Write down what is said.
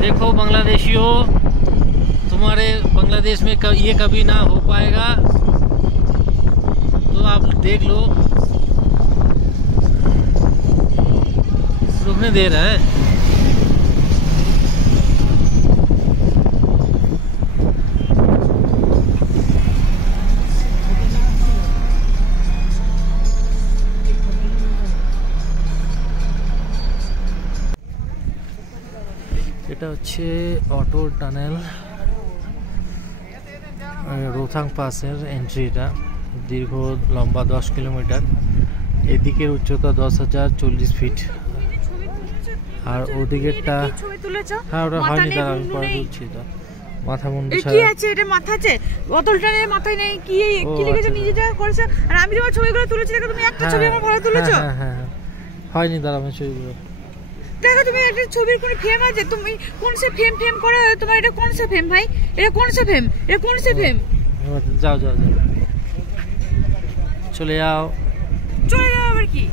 देखो बांग्लादेशियों, तुम्हारे बांग्लादेश में ये कभी ना हो पाएगा, तो आप देख लो। रुकने दे रहा है। এটা হচ্ছে অটো টানেল, রোথাং পাসের এন্ট্রিটা। দীর্ঘ লম্বা 10 কিলোমিটার। এদিকের উচ্চতা 10,040 ফিট, আর ওদিকেরটা হ্যাঁ ওটা হয়নি, তার আমি পরে তুলছি। তো মাথা মুন্ডু কি আছে, এটা মাথা আছে, বোতলটা নিয়ে মাথায় নেই, কি কি লিখেছে নিজে যা করেছে। আর আমি তোমার ছবিগুলো তুলেছি, দেখো তুমি একটা ছবি আমার ভালো তুলেছো। হ্যাঁ হ্যাঁ হয়নি, তার আমি ছবিগুলো দেখো। তুমি একটা ছবির কোন ফ্রেম আছে, তুমি কোন সে ফ্রেম ফ্রেম করে তোমার, এটা কোন সে ফ্রেম ভাই, এটা কোন সে ফ্রেম, এটা কোন সে ফ্রেম? যাও যাও যাও, চলে যাও, চলে যাও আবার কি?